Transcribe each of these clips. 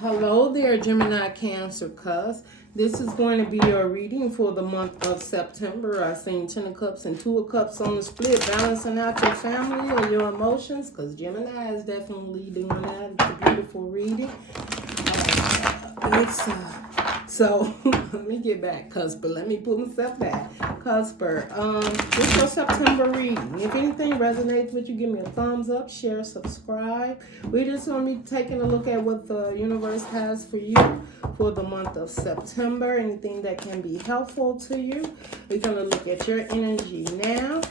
Hello there, Gemini, Cancer, Cusp. This is going to be your reading for the month of September. I've seen 10 of Cups and 2 of Cups on the split, balancing out your family and your emotions, because Gemini is definitely doing that. It's a beautiful reading. So let me get back, Cusper. Let me pull myself back. Cusper, this is your September reading. If anything resonates with you, give me a thumbs up, share, subscribe. We're just going to be taking a look at what the universe has for you for the month of September. Anything that can be helpful to you. We're going to look at your energy now.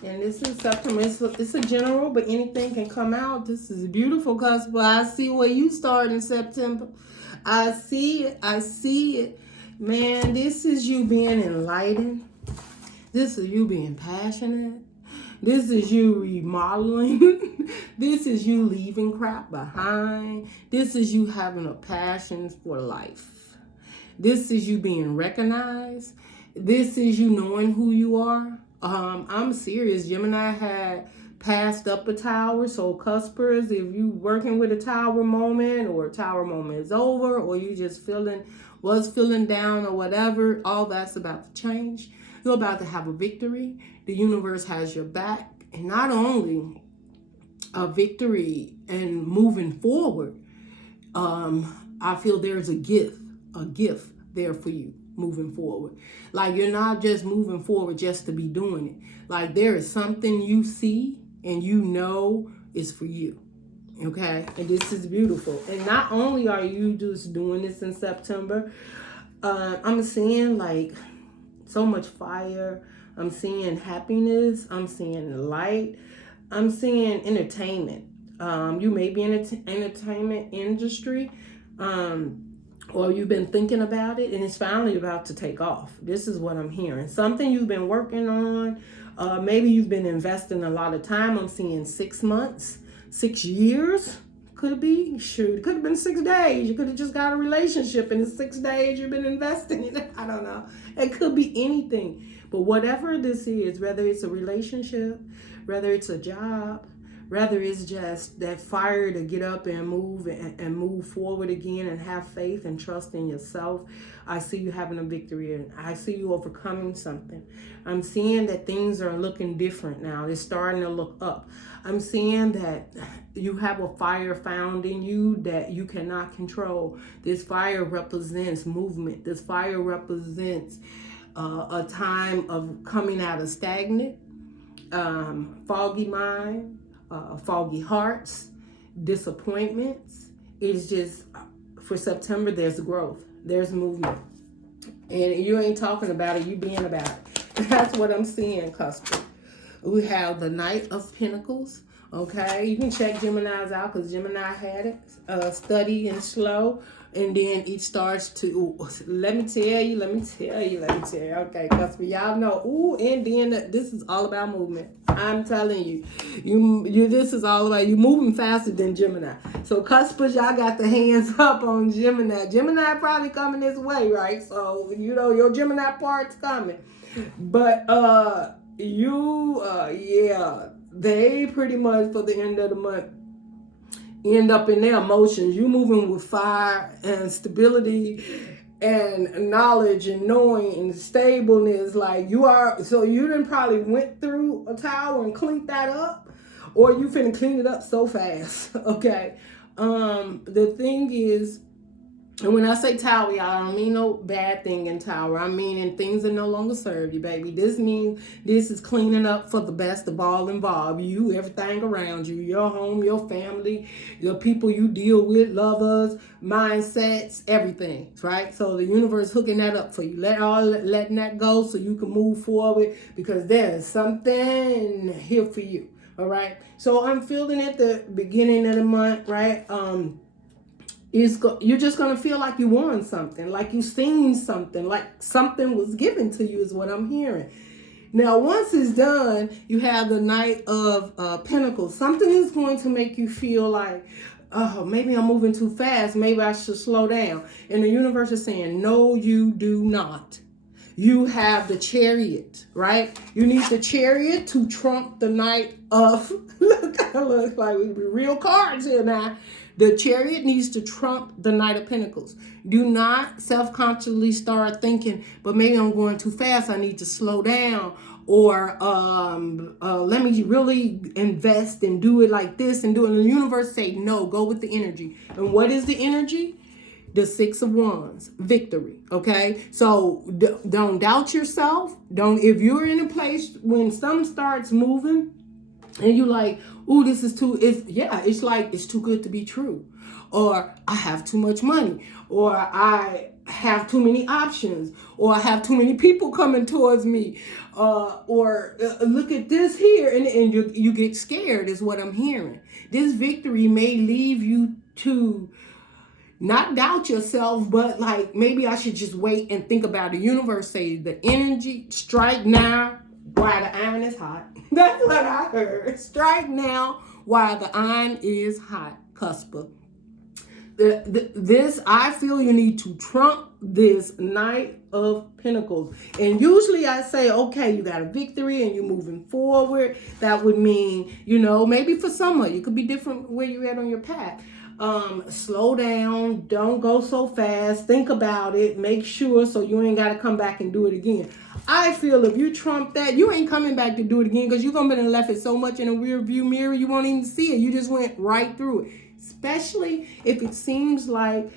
And this is September. It's a general, but anything can come out. This is beautiful, Cusp. I see where you start in September. I see it. I see it. Man, this is you being enlightened. This is you being passionate. This is you remodeling. This is you leaving crap behind. This is you having a passion for life. This is you being recognized. This is you knowing who you are. I'm serious. Gemini had passed up a tower. So Cuspers, if you working with a tower moment, or a tower moment is over, or you just was feeling down or whatever, all that's about to change. You're about to have a victory. The universe has your back. And not only a victory and moving forward, I feel there's a gift there for you. Moving forward, like you're not just moving forward just to be doing it. Like there is something you see and you know is for you. Okay, and this is beautiful. And not only are you just doing this in September, I'm seeing like so much fire. I'm seeing happiness. I'm seeing light. I'm seeing entertainment. You may be in the entertainment industry. Or you've been thinking about it and it's finally about to take off. This is what I'm hearing. Something you've been working on. Maybe you've been investing a lot of time. I'm seeing 6 months, 6 years. Could be. Shoot, it could have been 6 days. You could have just got a relationship and in 6 days you've been investing in it. I don't know. It could be anything. But whatever this is, whether it's a relationship, whether it's a job, rather it's just that fire to get up and move forward again and have faith and trust in yourself. I see you having a victory and I see you overcoming something. I'm seeing that things are looking different now. They're starting to look up. I'm seeing that you have a fire found in you that you cannot control. This fire represents movement. This fire represents a time of coming out of stagnant, foggy mind, foggy hearts, disappointments. It's just, for September, there's growth, there's movement. And you ain't talking about it, you being about it. That's what I'm seeing, Cusp. We have the Knight of Pentacles. Okay, you can check Gemini's out because Gemini had it. Study and slow. And then it starts to, let me tell you. Okay, because y'all know, and then this is all about movement. I'm telling you, this is all about you moving faster than Gemini. So Cuspers, y'all got the hands up on Gemini. Gemini probably coming this way, right? So, you know, your Gemini part's coming. But, they pretty much for the end of the month end up in their emotions. You moving with fire and stability and knowledge and knowing and stableness. Like you are, so you done probably went through a tower and cleaned that up, or you finna clean it up so fast. Okay. The thing is, and when I say tower, y'all, I don't mean no bad thing in tower. I mean in things that no longer serve you, baby. This means this is cleaning up for the best of all involved. You, everything around you, your home, your family, your people you deal with, lovers, mindsets, everything, right? So the universe hooking that up for you. Letting that go so you can move forward because there's something here for you, all right? So I'm feeling at the beginning of the month, right? You're just going to feel like you won something, like you seen something, like something was given to you is what I'm hearing. Now, once it's done, you have the Knight of Pentacles. Something is going to make you feel like, oh, maybe I'm moving too fast. Maybe I should slow down. And the universe is saying, no, you do not. You have the Chariot, right? You need the Chariot to trump the Knight of, look like we be real cards here now. The Chariot needs to trump the Knight of Pentacles. Do not self-consciously start thinking, but maybe I'm going too fast, I need to slow down. Or let me really invest and do it like this and do it. And the universe say, no, go with the energy. And what is the energy? The Six of Wands, victory. Okay, so don't doubt yourself. If you're in a place when something starts moving and you like, ooh, this is it's like it's too good to be true, or I have too much money, or I have too many options, or I have too many people coming towards me, or look at this here, and you get scared is what I'm hearing. This victory may leave you to not doubt yourself, but like maybe I should just wait and think about it. The universe say the energy, strike now while the iron is hot. That's what I heard. Strike now while the iron is hot, Cusper. This, I feel you need to trump this Knight of Pentacles. And usually I say, okay, you got a victory and you're moving forward. That would mean, maybe for some of you, it could be different where you're at on your path. Slow down, don't go so fast, think about it, make sure so you ain't got to come back and do it again. I feel if you trump that, you ain't coming back to do it again because you're going to be left it so much in a rear view mirror, you won't even see it. You just went right through it. Especially if it seems like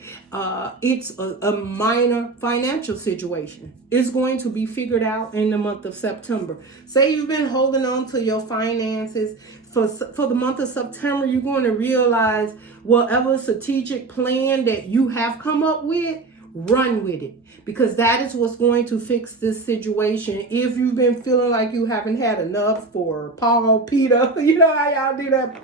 it's a minor financial situation. It's going to be figured out in the month of September. Say you've been holding on to your finances. For the month of September, you're going to realize whatever strategic plan that you have come up with, run with it. Because that is what's going to fix this situation. If you've been feeling like you haven't had enough for Paul, Peter, you know how y'all do that?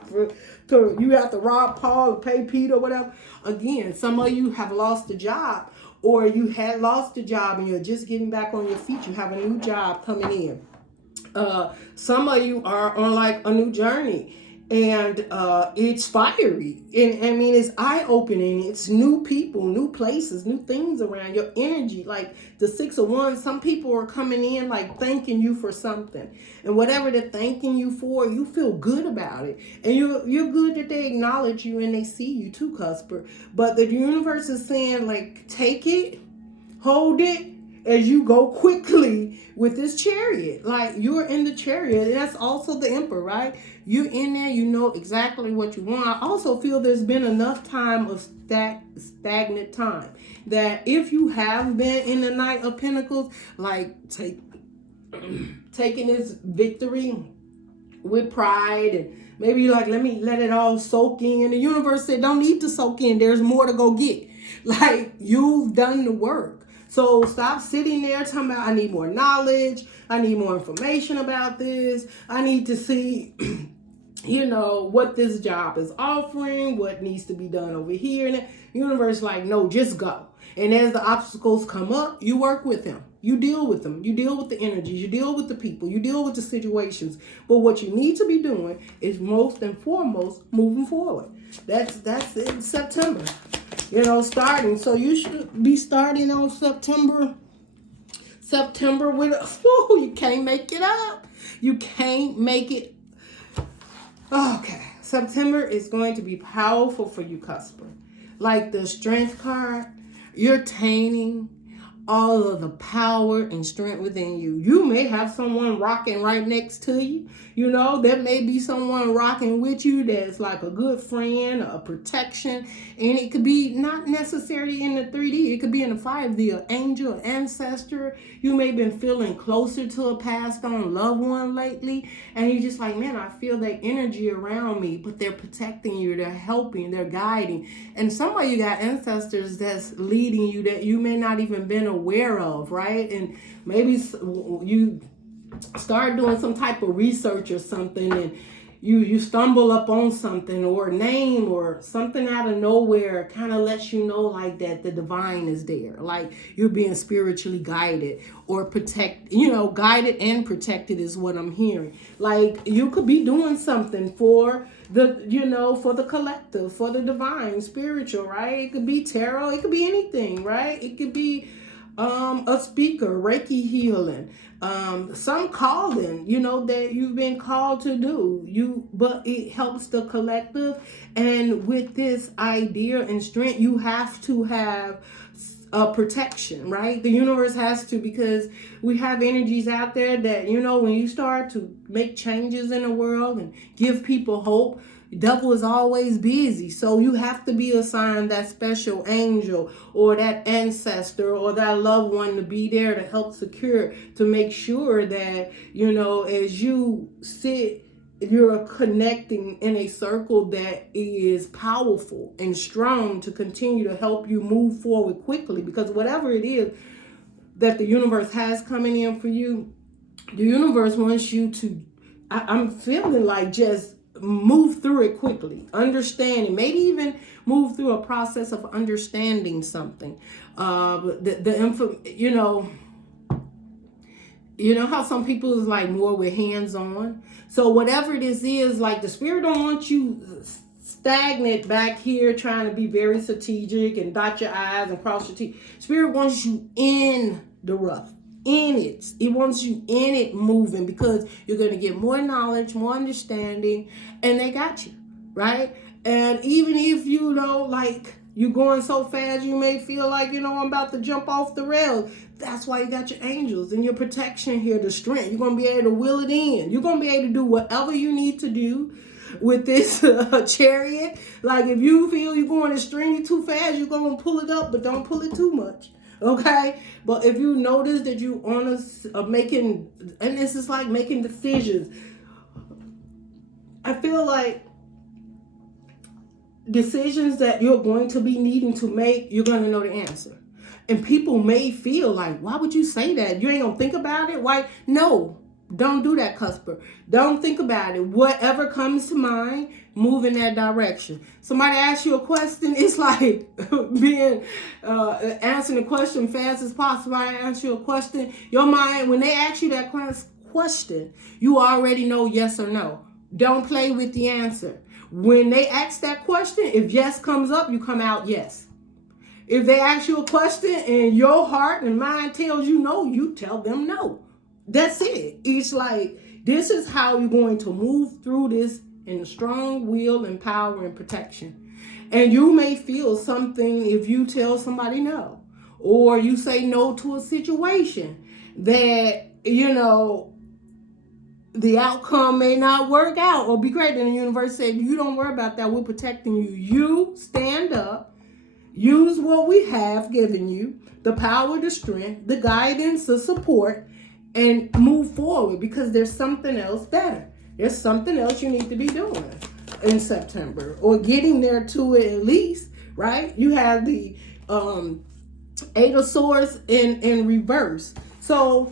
You have to rob Paul to pay Peter, whatever. Again, some of you have lost a job, or you had lost a job and you're just getting back on your feet. You have a new job coming in. Some of you are on like a new journey, and it's fiery, and I mean it's eye-opening. It's new people, new places, new things around. Your energy, like the Six of Wands, some people are coming in like thanking you for something, and whatever they're thanking you for, you feel good about it, and you're good that they acknowledge you and they see you too, Cusper. But the universe is saying like, take it, hold it, as you go quickly with this Chariot. Like, you're in the Chariot. That's also the Emperor, right? You're in there. You know exactly what you want. I also feel there's been enough time of stagnant time that if you have been in the Knight of Pentacles, like taking this victory with pride, and maybe you're like, let me let it all soak in. The universe said, don't need to soak in. There's more to go get. Like, you've done the work. So stop sitting there talking about, I need more knowledge. I need more information about this. I need to see, what this job is offering, what needs to be done over here. And the universe like, no, just go. And as the obstacles come up, you work with them. You deal with them. You deal with the energies. You deal with the people. You deal with the situations. But what you need to be doing is most and foremost moving forward. That's in September. Starting. So you should be starting on September with, you can't make it up. You can't make it. Okay. September is going to be powerful for you, Cusper. Like the Strength card, you're attaining all of the power and strength within you. You may have someone rocking right next to you. There may be someone rocking with you that's like a good friend, a protection. And it could be not necessarily in the 3D. It could be in the 5D, an angel, an ancestor. You may have been feeling closer to a passed on loved one lately. And you're just like, man, I feel that energy around me. But they're protecting you. They're helping. They're guiding. And some of you got ancestors that's leading you that you may not even been aware of, right? And maybe you start doing some type of research or something, and you stumble up on something or a name or something out of nowhere, kind of lets you know like that the divine is there, like you're being spiritually guided or guided and protected is what I'm hearing. Like you could be doing something for for the collective, for the divine, spiritual, right? It could be tarot, it could be anything, right? It could be a speaker, Reiki healing, some calling, you know, that you've been called to do. But it helps the collective. And with this idea and strength, you have to have protection, right? The universe has to, because we have energies out there that, you know, when you start to make changes in the world and give people hope, the devil is always busy. So you have to be assigned that special angel or that ancestor or that loved one to be there to help secure, to make sure that, you know, as you sit, you're connecting in a circle that is powerful and strong to continue to help you move forward quickly. Because whatever it is that the universe has coming in for you, the universe wants you to, I'm feeling like, just move through it quickly, understanding, maybe even move through a process of understanding something. You know how some people is like more with hands-on. So whatever this is, like, the spirit don't want you stagnant back here trying to be very strategic and dot your I's and cross your T's. Spirit wants you in the rough, in it. It wants you in it, moving, because you're going to get more knowledge, more understanding, and they got you, right? And even if you know, like, you're going so fast, you may feel like, you know, I'm about to jump off the rails. That's why you got your angels and your protection here, the strength. You're going to be able to will it in. You're going to be able to do whatever you need to do with this chariot. Like, if you feel you're going extremely too fast, you're going to pull it up, but don't pull it too much. Okay? But if you notice that you on making, and this is like making decisions, I feel like decisions that you're going to be needing to make, you're going to know the answer. And people may feel like, why would you say that? You ain't going to think about it? Why? No, don't do that, Cusper. Don't think about it. Whatever comes to mind, move in that direction. Somebody asks you a question, it's like being answering the question fast as possible. I ask you a question, your mind, when they ask you that question, you already know yes or no. Don't play with the answer. When they ask that question, if yes comes up, you come out yes. If they ask you a question and your heart and mind tells you no, you tell them no. That's it. It's like, this is how you're going to move through this in strong will and power and protection. And you may feel something if you tell somebody no, or you say no to a situation that, you know, the outcome may not work out or be great. And the universe said, you don't worry about that. We're protecting you. You stand up, use what we have given you, the power, the strength, the guidance, the support, and move forward, because there's something else better. There's something else you need to be doing in September, or getting there to it at least, right? You have the Eight of Swords in reverse. So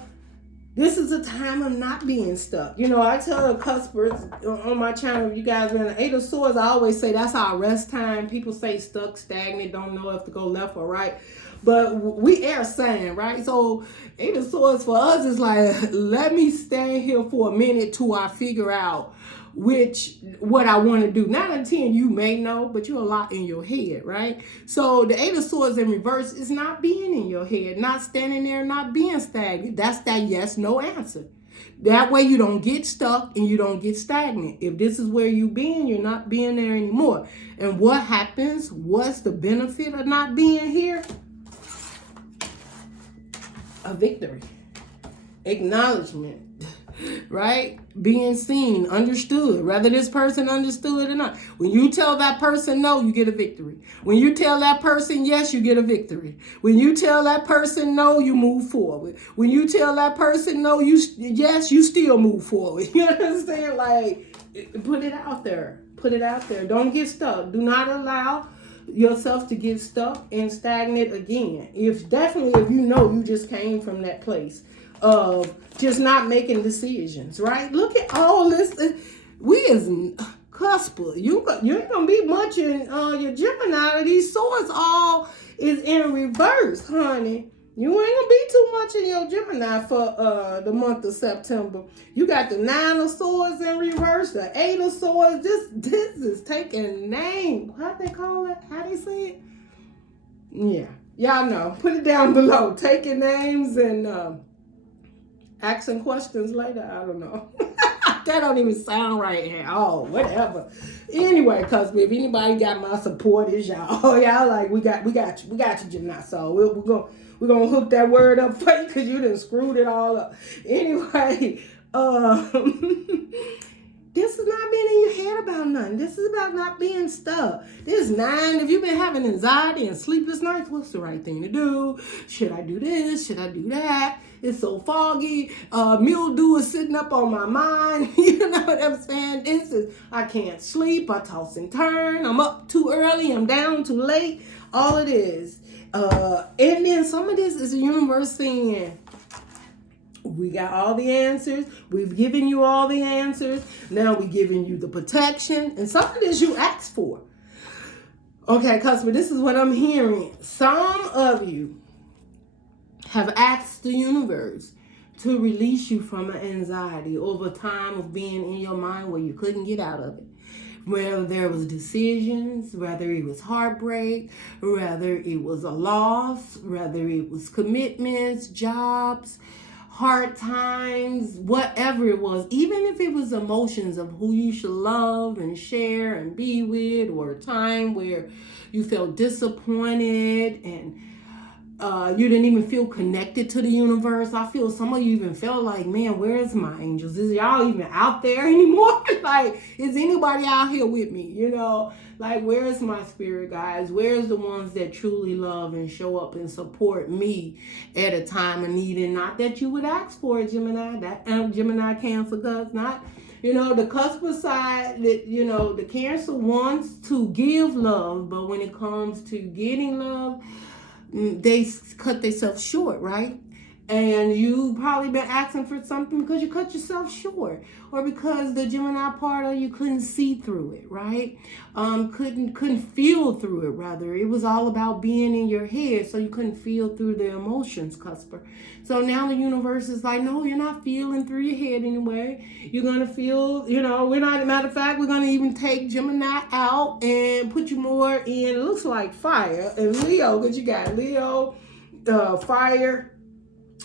this is a time of not being stuck. You know, I tell the Cuspers on my channel, if you guys are in the Eight of Swords, I always say that's our rest time. People say stuck, stagnant, don't know if to go left or right. But we air sign, right? So Eight of Swords for us is like, let me stand here for a minute till I figure out what I want to do. 9 out of 10 you may know, but you're a lot in your head, right? So the Eight of Swords in reverse is not being in your head, not standing there, not being stagnant. That's that yes, no answer. That way you don't get stuck and you don't get stagnant. If this is where you been, you're not being there anymore. And what happens? What's the benefit of not being here? A victory, acknowledgement, right? Being seen, understood, whether this person understood or not. When you tell that person no, you get a victory. When you tell that person yes, you get a victory. When you tell that person no, you move forward. When you tell that person no, yes, you still move forward. You know what I'm saying? Like, put it out there. Put it out there. Don't get stuck. Do not allow yourself to get stuck and stagnant again. If you know you just came from that place of just not making decisions, right? Look at all this. We is Cusp. You ain't gonna be much in your Gemini. These swords all is in reverse, honey. You ain't gonna be too much in your Gemini for the month of September. You got the 9 of Swords in reverse, the 8 of Swords. This is taking name. How they call it? How they say it? Yeah. Y'all know. Put it down below. Taking names and asking questions later. I don't know. That don't even sound right at all. Whatever. Anyway, Cusp, if anybody got my support, it's y'all. Oh, y'all like, we got you, Gemini. So we're gonna hook that word up for you because you done screwed it all up. Anyway, this is not being in your head about nothing. This is about not being stuck. This 9, if you've been having anxiety and sleepless nights, what's the right thing to do? Should I do this? Should I do that? It's so foggy. Mildew is sitting up on my mind. You know what I'm saying? I can't sleep. I toss and turn. I'm up too early. I'm down too late. All it is. And then some of this is the universe saying, we got all the answers. We've given you all the answers. Now we're giving you the protection. And some of this you asked for. Okay, customer, this is what I'm hearing. Some of you have asked the universe to release you from an anxiety over time of being in your mind where you couldn't get out of it. Whether there was decisions, whether it was heartbreak, whether it was a loss, whether it was commitments, jobs, hard times, whatever it was, even if it was emotions of who you should love and share and be with, or a time where you felt disappointed and you didn't even feel connected to the universe. I feel some of you even felt like, man, where's my angels? Is y'all even out there anymore? Like, is anybody out here with me? You know, like, where's my spirit guides? Where's the ones that truly love and show up and support me at a time of need? And not that you would ask for it, Gemini. That Gemini, Cancer, does not. You know, the Cusp side, that, you know, the Cancer wants to give love, but when it comes to getting love, they cut themselves short, right? And you probably been asking for something because you cut yourself short, or because the Gemini part of you couldn't see through it, right? Couldn't feel through it, rather. It was all about being in your head, so you couldn't feel through the emotions, Cusper. So now the universe is like, no, you're not feeling through your head anyway. You're going to feel, you know, matter of fact, we're going to even take Gemini out and put you more in, it looks like fire, and Leo, because you got Leo, fire,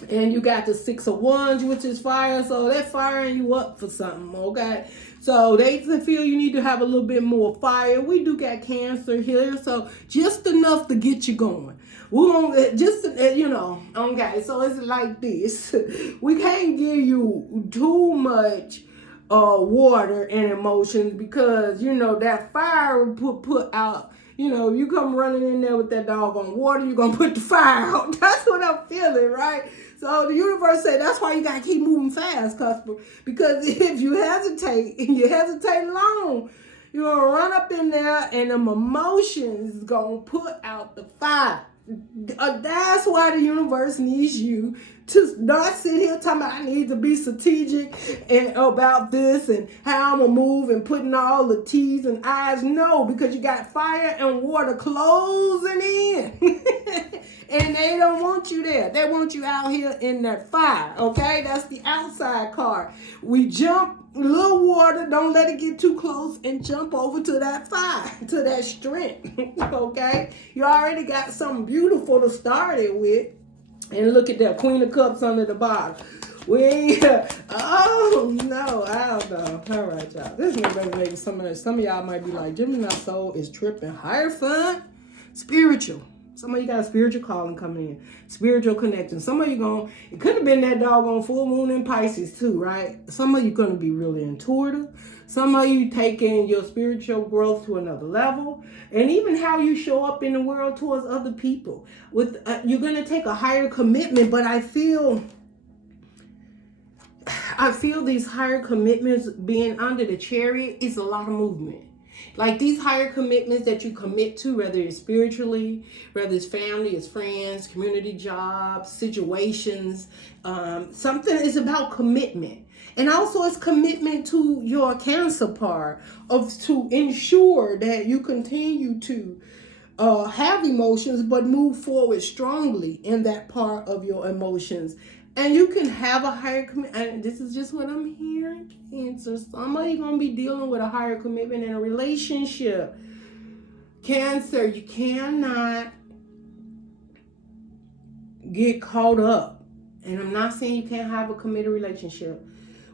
and you got the 6 of Wands, which is fire. So they're firing you up for something, okay? So they feel you need to have a little bit more fire. We do got Cancer here, so just enough to get you going. We're gonna just, you know, okay. So it's like this. We can't give you too much water and emotions, because, you know, that fire will put out. You know, you come running in there with that doggone water, you're going to put the fire out. That's what I'm feeling, right? So the universe said, that's why you got to keep moving fast, Cusper. Because if you hesitate, and you hesitate long, you're going to run up in there and them emotions is going to put out the fire. That's why the universe needs you to not sit here talking about, I need to be strategic and about this and how I'm going to move and putting all the T's and I's. No, because you got fire and water closing in. And they don't want you there. They want you out here in that fire, okay? That's the outside card. We jump, a little water, don't let it get too close, and jump over to that fire, to that strength, okay? You already got something beautiful to start it with. And look at that, Queen of Cups under the bottom. Oh, no, I don't know. All right, y'all. This is going to make some of y'all might be like, Gemini soul is tripping. Hierophant, spiritual. Some of you got a spiritual calling coming in. Spiritual connection. Some of you it could have been that doggone full moon in Pisces too, right? Some of you going to be really intuitive. Some of you taking your spiritual growth to another level. And even how you show up in the world towards other people. You're going to take a higher commitment, but I feel these higher commitments being under the Chariot is a lot of movement. Like these higher commitments that you commit to, whether it's spiritually, whether it's family, it's friends, community, jobs, situations, something is about commitment. And also it's commitment to your Cancer part to ensure that you continue to have emotions, but move forward strongly in that part of your emotions. And you can have a higher commitment. And this is just what I'm hearing, Cancer. Some of you going to be dealing with a higher commitment in a relationship. Cancer, you cannot get caught up. And I'm not saying you can't have a committed relationship.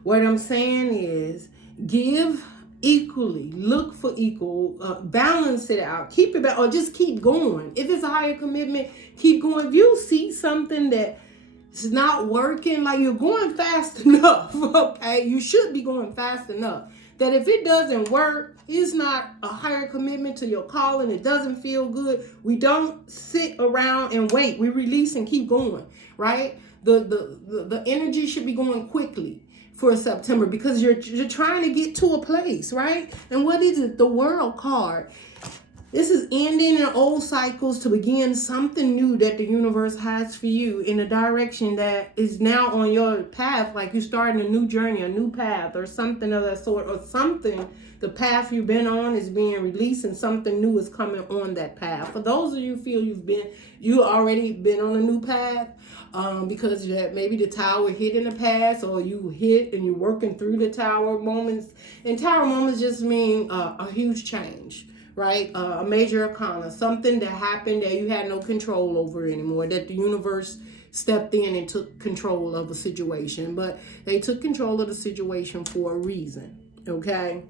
What I'm saying is give equally, look for equal, balance it out, keep it back, or just keep going. If it's a higher commitment, keep going. If you see something that it's not working, like you're going fast enough, okay? You should be going fast enough. That if it doesn't work, it's not a higher commitment to your calling, it doesn't feel good, we don't sit around and wait. We release and keep going, right? The energy should be going quickly for September because you're trying to get to a place, right? And what is it? The World card. This is ending in old cycles to begin something new that the universe has for you in a direction that is now on your path, like you're starting a new journey, a new path, or something of that sort, or something. The path you've been on is being released and something new is coming on that path. For those of you who feel you already been on a new path, because maybe the tower hit in the past, or you hit and you're working through the tower moments. And tower moments just mean a huge change. Right? A major arcana, something that happened that you had no control over anymore, that the universe stepped in and took control of a situation. But they took control of the situation for a reason, okay?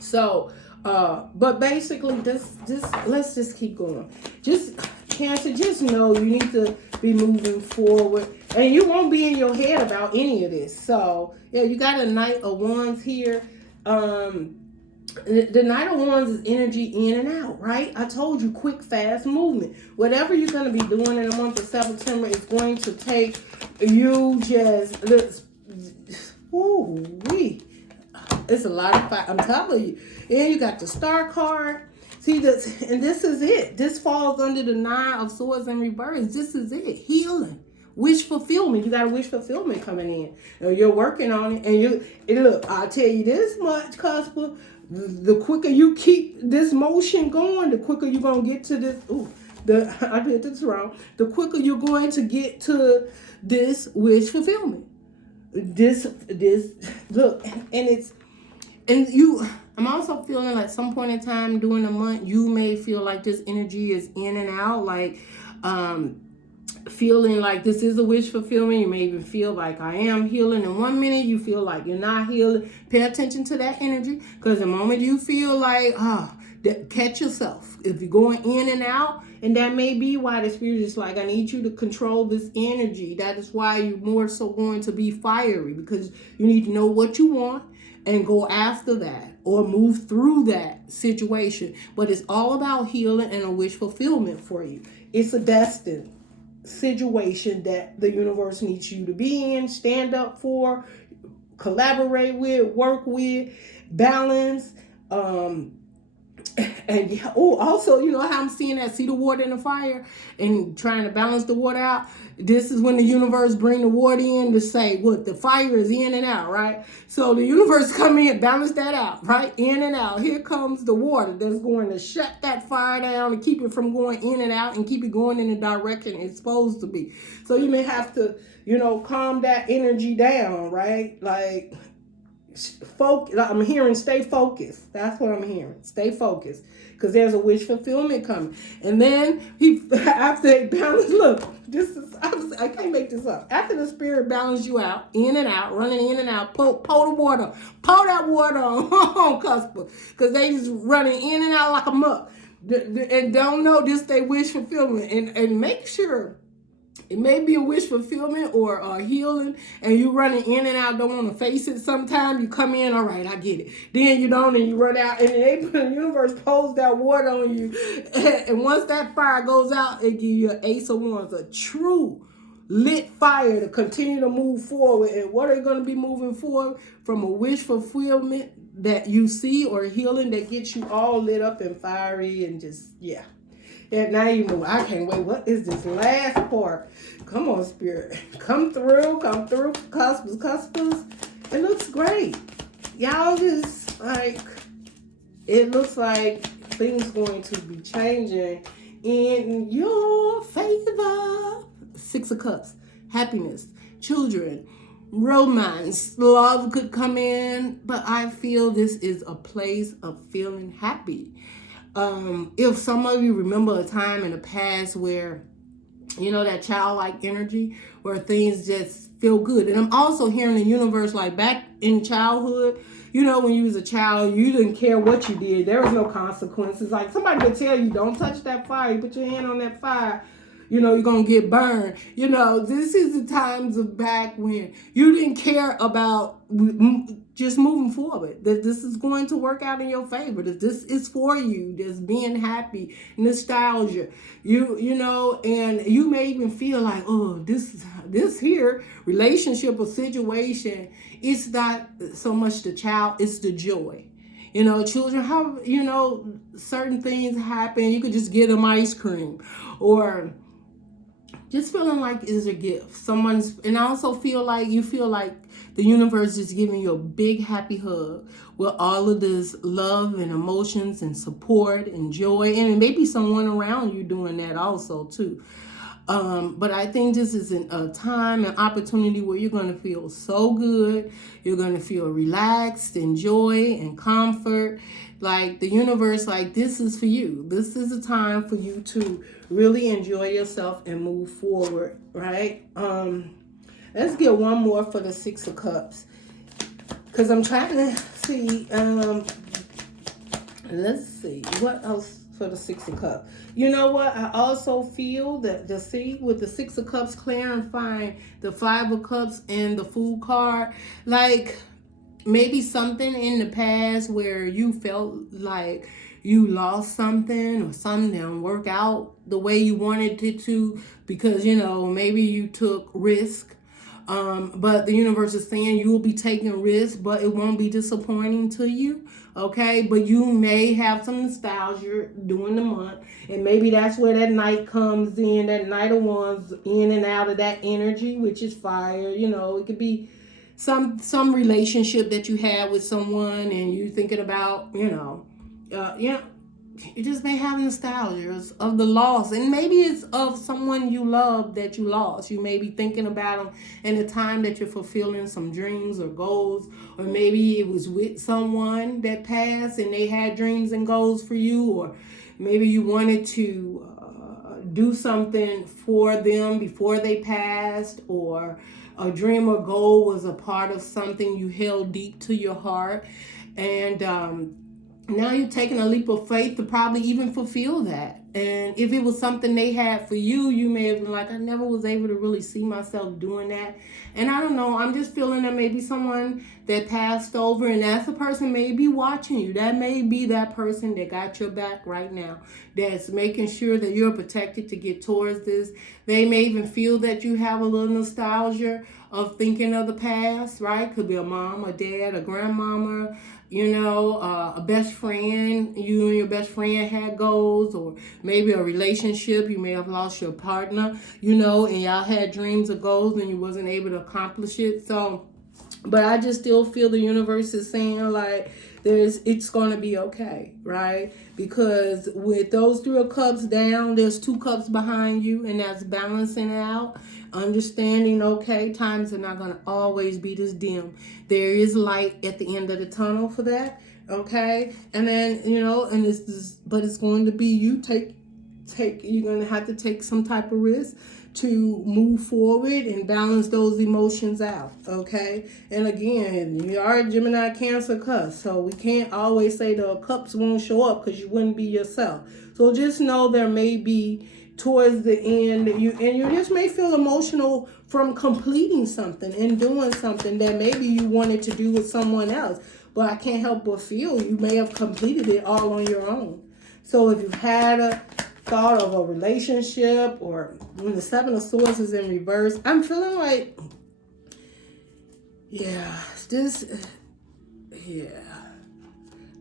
So, but basically, let's just keep going. Just, Cancer, just know you need to be moving forward. And you won't be in your head about any of this. So, yeah, you got a Knight of Wands here. The Knight of Wands is energy in and out, right? I told you, quick, fast movement. Whatever you're going to be doing in the month of September is going to take you it's a lot of fire. I'm telling you. And you got the Star card. See this, and this is it. This falls under the 9 of Swords and Rebirth. This is it. Healing. Wish fulfillment. You got a wish fulfillment coming in. You're working on it. And look, I'll tell you this much, Cusp. The quicker you keep this motion going, the quicker you're going to get to this. I did this wrong. The quicker you're going to get to this wish fulfillment. Look, I'm also feeling like some point in time during the month, you may feel like this energy is in and out, like, feeling like this is a wish fulfillment. You may even feel like I am healing. In 1 minute, you feel like you're not healing. Pay attention to that energy, because the moment you feel like, catch yourself. If you're going in and out, and that may be why the spirit is like, I need you to control this energy. That is why you're more so going to be fiery, because you need to know what you want and go after that or move through that situation. But it's all about healing and a wish fulfillment for you. It's a destined situation that the universe needs you to be in, stand up for, collaborate with, work with, balance, and also, you know how I'm seeing that, see the water in the fire and trying to balance the water out. This is when the universe bring the water in to say what the fire is in and out, right? So the universe come in, balance that out, right? In and out. Here comes the water that's going to shut that fire down and keep it from going in and out and keep it going in the direction it's supposed to be. So you may have to, calm that energy down, right? Like, I'm hearing stay focused. That's what I'm hearing. Stay focused, because there's a wish fulfillment coming. And then after they balance, look, I can't make this up. After the spirit balance you out, in and out, running in and out, pour the water, pour that water on Cusp, because they just running in and out like a muck, and don't know this they wish fulfillment, and make sure. It may be a wish fulfillment or a healing, and you running in and out, don't want to face it. Sometimes you come in, all right, I get it. Then you don't, and you run out, and the universe pours that water on you. And once that fire goes out, it gives you an Ace of Wands, a true lit fire to continue to move forward. And what are you going to be moving forward from? A wish fulfillment that you see, or healing that gets you all lit up and fiery and just, yeah. And now you move. I can't wait. What is this last part? Come on, Spirit. Come through, Cuspers. It looks great. Y'all just, like, it looks like things going to be changing in your favor. 6 of Cups. Happiness. Children. Romance. Love could come in. But I feel this is a place of feeling happy. If some of you remember a time in the past where You know, that childlike energy where things just feel good. And I'm also hearing the universe, like back in childhood, you know, when you was a child, you didn't care what you did. There was no consequences. Like somebody could tell you, don't touch that fire. You put your hand on that fire, you know, you're going to get burned. You know, this is the times of back when you didn't care about just moving forward, that this is going to work out in your favor, that this is for you, just being happy, nostalgia, you know, and you may even feel like, oh, this here relationship or situation, it's not so much the child, it's the joy. You know, children have, you know, certain things happen. You could just get them ice cream, or just feeling like it's a gift. Someone's, and I also feel like you feel like the universe is giving you a big happy hug with all of this love and emotions and support and joy, and maybe someone around you doing that also too. But I think this is a time and opportunity where you're going to feel so good. You're going to feel relaxed and joy and comfort. Like the universe, like this is for you. This is a time for you to really enjoy yourself and move forward, right? Let's get one more for the Six of Cups, because I'm trying to see. Let's see what else for the Six of Cups. You know what? I also feel that with the Six of Cups clarifying the Five of Cups and the Fool card, like maybe something in the past where you felt like you lost something, or something didn't work out the way you wanted it to, because, you know, maybe you took risk. But the universe is saying you will be taking risks, but it won't be disappointing to you. Okay, but you may have some nostalgia during the month, and maybe that's where that Knight comes in, that Knight of Wands, in and out of that energy, which is fire. You know, it could be some relationship that you have with someone, and you thinking about, you know, you just may have nostalgia of the loss, and maybe it's of someone you love that you lost. You may be thinking about them in the time that you're fulfilling some dreams or goals, or maybe it was with someone that passed and they had dreams and goals for you, or maybe you wanted to do something for them before they passed, or a dream or goal was a part of something you held deep to your heart, and now you're taking a leap of faith to probably even fulfill that. And if it was something they had for you, you may have been like, I never was able to really see myself doing that. And I don't know, I'm just feeling that maybe someone that passed over, and that's the person may be watching you. That may be that person that got your back right now, that's making sure that you're protected to get towards this. They may even feel that you have a little nostalgia of thinking of the past, right? Could be a mom, a dad, a grandmama, you know, a best friend. You and your best friend had goals, or maybe a relationship. You may have lost your partner, you know, and y'all had dreams or goals and you wasn't able to accomplish it. So, but I just still feel the universe is saying like it's going to be okay, right? Because with those 3 of Cups down, there's 2 cups behind you, and that's balancing it out. Understanding, okay, times are not going to always be this dim. There is light at the end of the tunnel for that, okay? And then, you know, and but it's going to be you you're going to have to take some type of risk to move forward and balance those emotions out, okay? And again, you are a Gemini, Cancer, Cusp, so we can't always say the cups won't show up because you wouldn't be yourself. So just know there may be towards the end, you just may feel emotional from completing something and doing something that maybe you wanted to do with someone else, but I can't help but feel you may have completed it all on your own. So if you've had a thought of a relationship, or when the 7 of Swords is in reverse, I'm feeling like,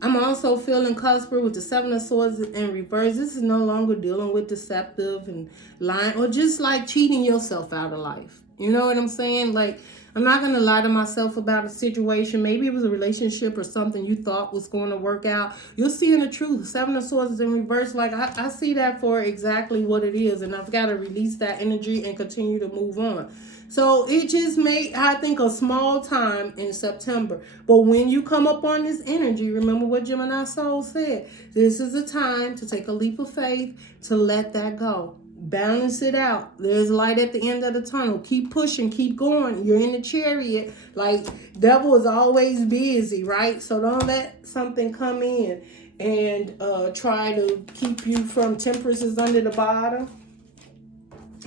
I'm also feeling Cusp with the 7 of Swords in reverse. This is no longer dealing with deceptive and lying, or just like cheating yourself out of life. You know what I'm saying? Like, I'm not going to lie to myself about a situation. Maybe it was a relationship or something you thought was going to work out. You're seeing the truth. 7 of Swords is in reverse. Like, I see that for exactly what it is. And I've got to release that energy and continue to move on. So it just made, I think, a small time in September. But when you come up on this energy, remember what Gemini Soul said. This is a time to take a leap of faith, to let that go. Balance it out. There's light at the end of the tunnel. Keep pushing, keep going. You're in the chariot. Like, devil is always busy, right? So don't let something come in and try to keep you from temperances under the bottom.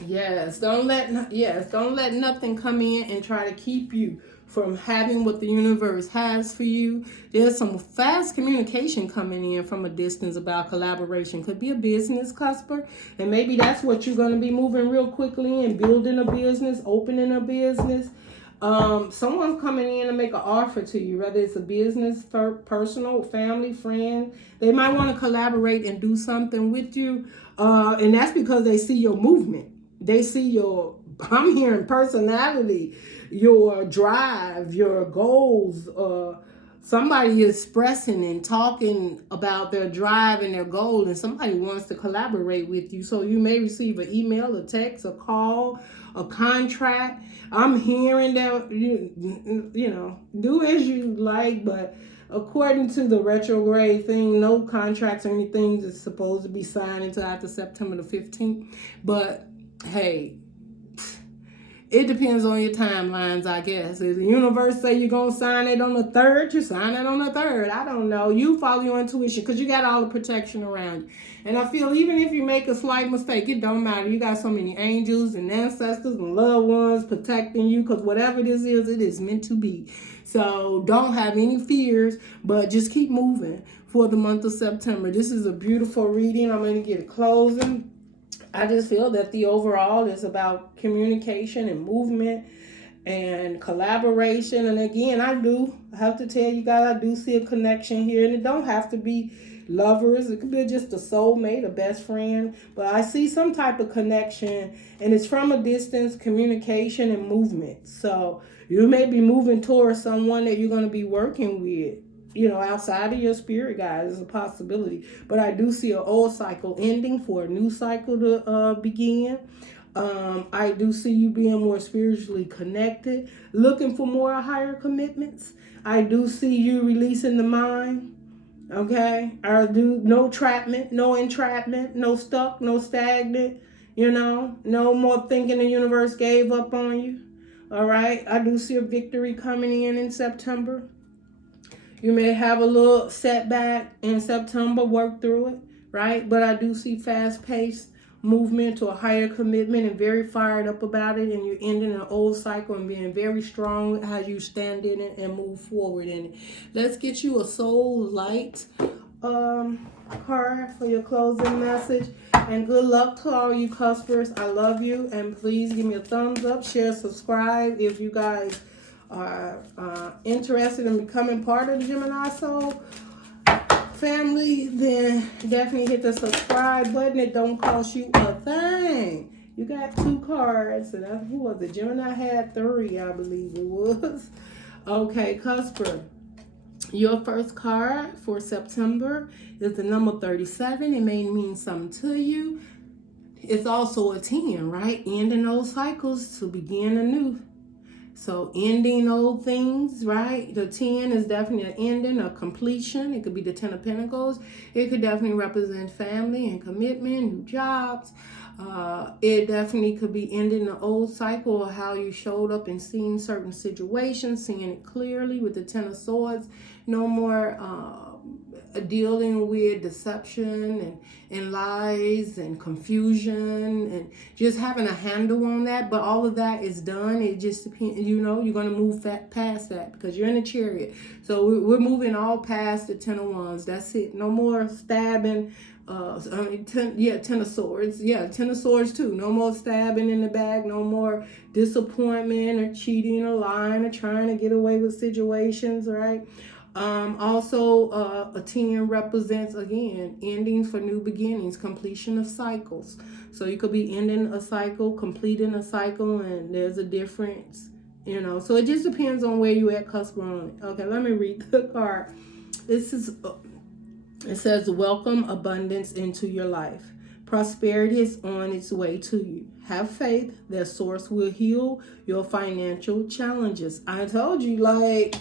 Yes, don't let nothing come in and try to keep you from having what the universe has for you. There's some fast communication coming in from a distance about collaboration. Could be a business, Cusper, and maybe that's what you're going to be moving real quickly in, building a business, opening a business. Someone's coming in to make an offer to you, whether it's a business, personal, family, friend. They might want to collaborate and do something with you, and that's because they see your movement. They see your, I'm hearing personality, your drive, your goals. Somebody is expressing and talking about their drive and their goal, and somebody wants to collaborate with you. So you may receive an email, a text, a call, a contract. I'm hearing that you know, do as you like, but according to the retrograde thing, no contracts or anything is supposed to be signed until after September the 15th. But hey, it depends on your timelines, I guess. If the universe say you're going to sign it on the 3rd, you sign it on the 3rd. I don't know. You follow your intuition because you got all the protection around you. And I feel even if you make a slight mistake, it don't matter. You got so many angels and ancestors and loved ones protecting you because whatever this is, it is meant to be. So don't have any fears, but just keep moving for the month of September. This is a beautiful reading. I'm going to get a closing. I just feel that the overall is about communication and movement and collaboration. And again, I have to tell you guys, I do see a connection here. And it don't have to be lovers. It could be just a soulmate, a best friend. But I see some type of connection. And it's from a distance, communication and movement. So you may be moving towards someone that you're going to be working with. You know, outside of your spirit guide is a possibility. But I do see an old cycle ending for a new cycle to begin. I do see you being more spiritually connected, looking for more higher commitments. I do see you releasing the mind. Okay? I do no entrapment, no stuck, no stagnant. You know, no more thinking the universe gave up on you. All right? I do see a victory coming in September. You may have a little setback in September, work through it, right? But I do see fast-paced movement to a higher commitment and very fired up about it. And you're ending an old cycle and being very strong as you stand in it and move forward in it. Let's get you a soul light card for your closing message. And good luck to all you cuspers. I love you. And please give me a thumbs up, share, subscribe if you guys are interested in becoming part of the Gemini Soul family, then definitely hit the subscribe button. It don't cost you a thing. You got 2 cards, and who was it? Gemini had 3, I believe it was. Okay, Cusper, your first card for September is the number 37. It may mean something to you. It's also a 10, right? Ending those cycles to begin anew. So ending old things, right? The 10 is definitely an ending, a completion. It could be the 10 of Pentacles. It could definitely represent family and commitment, new jobs. It definitely could be ending the old cycle of how you showed up and seeing certain situations, seeing it clearly with the 10 of Swords. No more dealing with deception and lies and confusion and just having a handle on that. But all of that is done. It just depends, you know, you're going to move past that because you're in a chariot. So we're moving all past the 10 of Wands. That's it. No more stabbing. 10 of Swords. Yeah, 10 of Swords too. No more stabbing in the back. No more disappointment or cheating or lying or trying to get away with situations, right? Also, a 10 represents, again, endings for new beginnings, completion of cycles. So you could be ending a cycle, completing a cycle, and there's a difference, you know. So it just depends on where you at, Cusp, on it. Okay, let me read the card. This is, it says, welcome abundance into your life. Prosperity is on its way to you. Have faith that source will heal your financial challenges. I told you, like,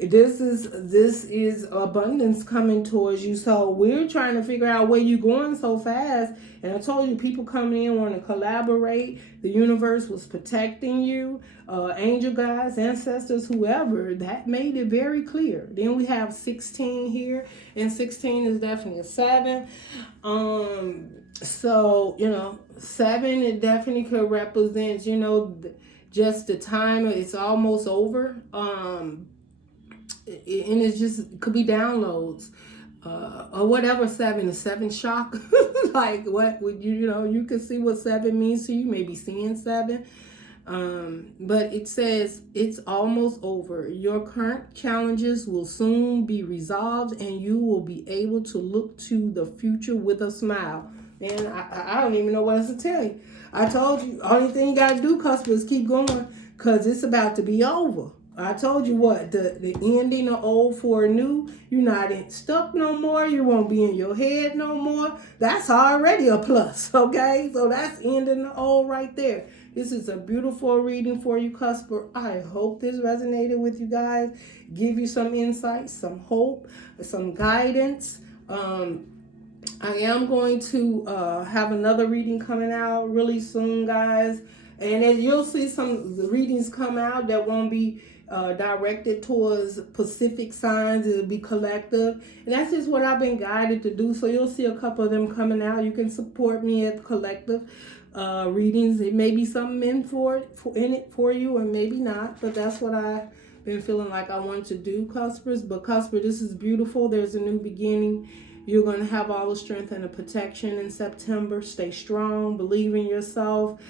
This is abundance coming towards you. So we're trying to figure out where you're going so fast. And I told you, people coming in want to collaborate. The universe was protecting you. Angel guides, ancestors, whoever. That made it very clear. Then we have 16 here. And 16 is definitely a 7. So, 7, it definitely could represent, just the time. It's almost over. And it's just could be downloads or whatever. 7 is 7 shock. Like what would you can see what 7 means to you, maybe seeing 7. But it says it's almost over. Your current challenges will soon be resolved and you will be able to look to the future with a smile. Man, I don't even know what else to tell you. I told you, only thing you got to do, Cusp, is keep going, because it's about to be over. I told you what, the ending of old for new. You're not stuck no more. You won't be in your head no more. That's already a plus, okay? So that's ending the old right there. This is a beautiful reading for you, Cusper. I hope this resonated with you guys. Give you some insight, some hope, some guidance. I am going to have another reading coming out really soon, guys. And as you'll see, some of the readings come out that won't be directed towards specific signs. It'll be collective. And that's just what I've been guided to do. So you'll see a couple of them coming out. You can support me at collective readings. It may be something in it for you, or maybe not. But that's what I've been feeling like I want to do, Cuspers. But Cusper, this is beautiful. There's a new beginning. You're going to have all the strength and the protection in September. Stay strong. Believe in yourself.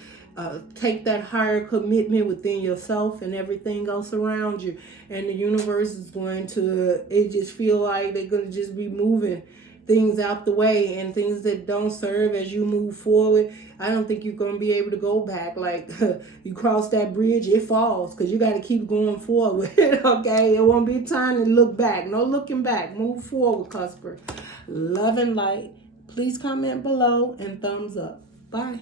Take that higher commitment within yourself and everything else around you. And the universe is going to, it just feel like they're going to just be moving things out the way, and things that don't serve as you move forward. I don't think you're going to be able to go back. Like you cross that bridge, it falls, because you got to keep going forward. Okay, it won't be time to look back. No looking back. Move forward, Cusper. Love and light. Please comment below and thumbs up. Bye.